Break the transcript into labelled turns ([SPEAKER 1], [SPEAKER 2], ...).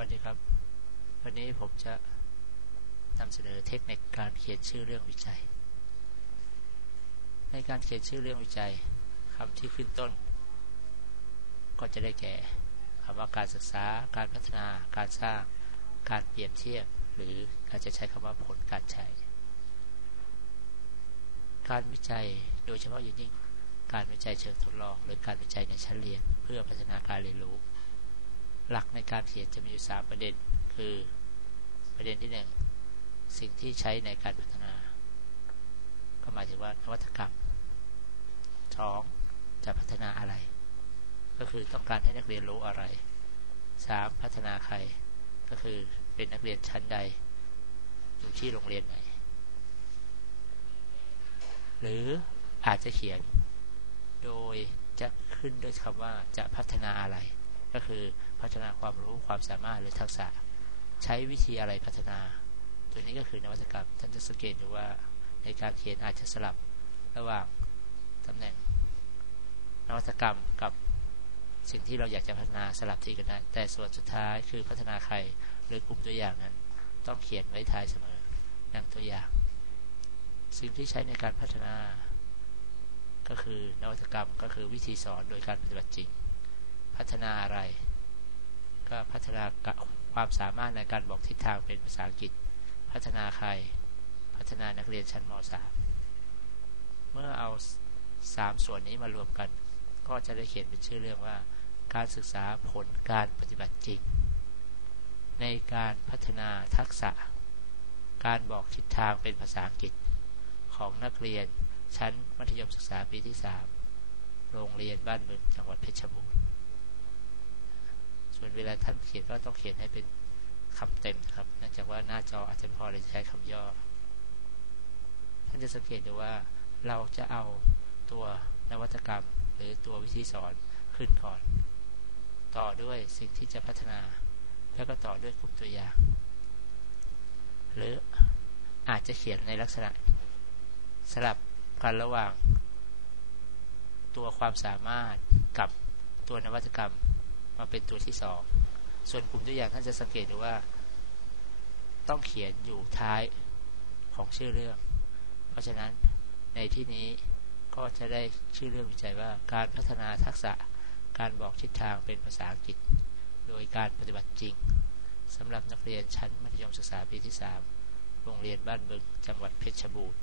[SPEAKER 1] วัสดีครับ วันนี้ผมจะนำเสนอเทคนิคการเขียนชื่อเรื่องวิจัย ในการเขียนชื่อเรื่องวิจัยคำที่ขึ้นต้น ก็จะได้แก่คำว่าการศึกษา การพัฒนา การสร้าง การเปรียบเทียบ หรืออาจจะใช้คำว่าผลการใช้ การวิจัยโดยเฉพาะอย่างยิ่งการวิจัยเชิงทดลอง หรือการวิจัยในชั้นเรียน เพื่อพัฒนาการเรียนรู้ หลักในการเขียนจะมีอยู่ 3 ประเด็น คือประเด็นที่ 1 สิ่งที่ใช้ในการพัฒนา ก็หมายถึงว่านวัตกรรม 2. จะพัฒนาอะไร ก็คือต้องการให้นักเรียนรู้อะไร 3. พัฒนาใคร ก็คือเป็นนักเรียนชั้นใด อยู่ที่โรงเรียนไหน หรืออาจจะเขียน โดยจะขึ้นด้วยคำว่าจะพัฒนาอะไร ก็คือพัฒนาความรู้ความสามารถหรือทักษะ ใช้วิธีอะไรพัฒนา ตัวนี้ก็คือนวัตกรรม ท่านจะสังเกตดูว่าในการเขียนอาจจะสลับระหว่างตำแหน่ง นวัตกรรมกับสิ่งที่เราอยากจะพัฒนาสลับที่กันได้แต่ส่วนสุดท้ายคือพัฒนาใครหรือกลุ่มตัวอย่างนั้น ต้องเขียนไว้ท้ายเสมอดังตัวอย่าง สิ่งที่ใช้ในการพัฒนา ก็คือนวัตกรรมก็คือวิธีสอนโดยการปฏิบัติจริง ฒนาอะไร ก็พัฒนาความสามารถในการบอกทิศทางเป็นภาษาอังกฤษ พัฒนาใคร พัฒนานักเรียนชั้นม .3 เมื่อเอา 3 ส่วนนี้มารวมกัน ก็จะได้เขียนเป็นชื่อเรื่องว่า การศึกษาผลการปฏิบัติจริง ในการพัฒนาทักษะ การบอกทิศทางเป็นภาษาอังกฤษ ของนักเรียนชั้นมัธยมศึกษาปีที่ 3 โรงเรียนบ้านบึงจังหวัดเพชรบูรณ์ ส่วนเวลาท่านเขียนก็ต้องเขียนให้เป็นคำเต็มครับเนื่องจากว่าหน้าจออาจจะพอเลยใช้คำย่อ ท่านจะสังเกตดูว่าเราจะเอาตัวนวัตกรรม หรือตัววิธีสอนขึ้นก่อน ต่อด้วยสิ่งที่จะพัฒนา แล้วก็ต่อด้วยกลุ่มตัวอย่าง หรืออาจจะเขียนในลักษณะ สลับกันระหว่าง ตัวความสามารถกับตัวนวัตกรรม มาเป็นตัวที่สอง ส่วนกลุ่มตัวอย่างท่านจะสังเกตดูว่า ต้องเขียนอยู่ท้ายของชื่อเรื่อง เพราะฉะนั้นในที่นี้ก็จะได้ชื่อเรื่องวิจัยว่า การพัฒนาทักษะการบอกทิศทางเป็นภาษาอังกฤษ โดยการปฏิบัติจริงสำหรับนักเรียนชั้นมัธยมศึกษาปีที่ 3 โรงเรียนบ้านบึง จังหวัดเพชรบูรณ์